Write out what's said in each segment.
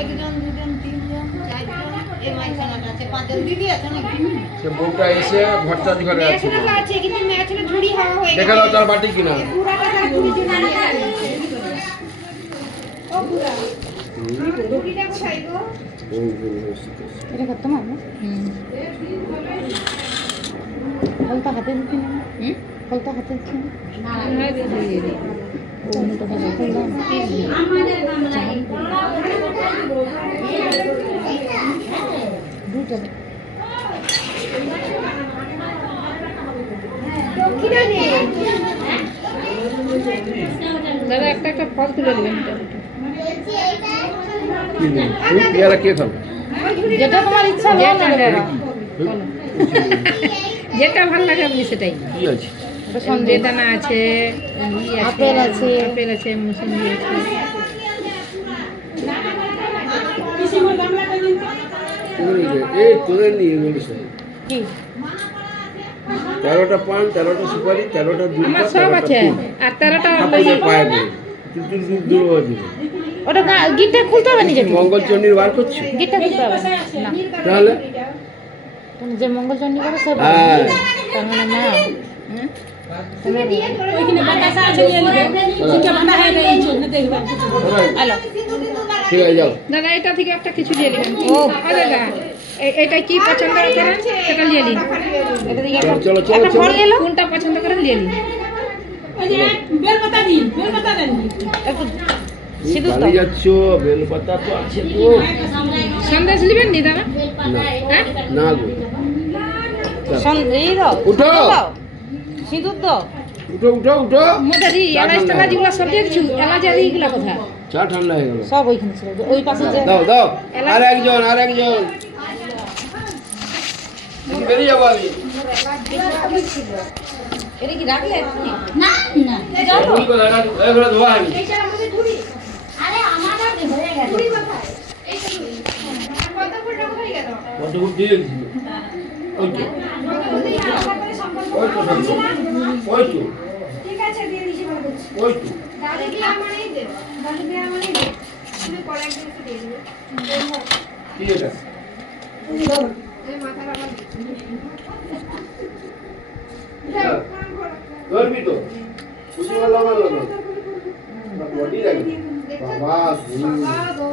একজন দুজন তিনজন চারজন এই মাইখানাটা আছে পাঁচজন দিদি আছে নাকি সে বউটা এসে ভট্টাদি ঘরে আছে মেয়েছেলে আছে কিন্তু মেয়েছেলে ঝুড়ি হাওয়া হয়ে দেখা দাও তার বাটি কিনা পুরাটা তার ঝুড়ি কিনা ও পুরা ঝুড়িটা কোথায় গো এটা কত মার ফলটা হাতে দিচ্ছি না ফলটা হাতে দিচ্ছি না আমাদের গামলায় দুটো দক্ষিণা নেই দাদা একটা একটা ফল তুলে দিবেন ইয়ারা কে খাবে যেটা তোমার ইচ্ছা যেটা ভালো লাগে আপনি সেটাই কি আছে বেদানা আছে আপেল আছে আপেল আছে মুসুম্বি আছে এই তোরে নিয়ে বলিস কি 13টা পান 13টা সুপারি 13টা দুধ আমার সব আছে আর 13টা পায়ে পড়ে দুধ ওটা গিটটা খুলতে হবে নিজে মঙ্গলচণ্ডীর বার করছে গিটটা খুলতে হবে না তাহলে তুমি যে মঙ্গলচণ্ডী করো সব তার মানে না ওইখানে বাতাসা আছে নিয়ে নিবে চিকে বানা হয়ে গেছে না দেখবেন হ্যালো ঠিক আছে যাও দাদা এটা থেকে একটা কিছু দিয়ে দিবেন ও দাদা এটা কি পছন্দ করেন সেটা নিয়ে নিন এটা থেকে চলো চলো একটা ফল নিলো কোনটা পছন্দ করেন নিয়ে নিন ওই যে বেলপাতা দিন বেলপাতা দেন একটু সিধু তো যাচ্ছ বেলপাতা তো আছে তো সন্দেশ নেবেন নি দাদা হ্যাঁ না গো সন্দেশ দাও উঠো সিধু তো উঠো উঠো উঠো মোদারি এলাচ টালা যেগুলো সব দিয়ে কিছু এলাচ আর এইগুলো কোথায় চা ঠান্ডা হয়ে গেল সব ওইখানে ছিল ওই পাশে যে দাও দাও আর একজন বেরিয়ে যাবো আমি এটা কি রাখলে না না ভুল করে এগুলো ধোয়া আমি এইটা আমাদের ঝুড়ি আরে আমাদের হয়ে গেছে ঝুড়ি কোথায় এইটা ঝুড়ি কত ফুলটা কোথায় গেল কত ফুল দিয়ে দিছিল ওই তো ওই তো ঠিক আছে দিয়ে দিছি ভালো করছি ওই তো দাদু দিয়ে আমারই দে দাদু দিয়ে আমারই দে তুমি পরে একদিন দিয়ে দিবে কি এটা এই মাথার আবার ধরবি তো বুঝতে পারলাম না বডি লাগে বাবা বাবা গো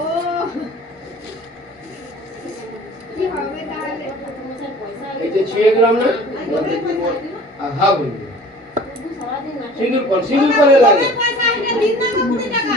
কি হবে তাহলে এই যে 6 গ্রাম না আধা বলি সিঁদুর করে লাগে পয়সা এটা দিন না 20 টাকা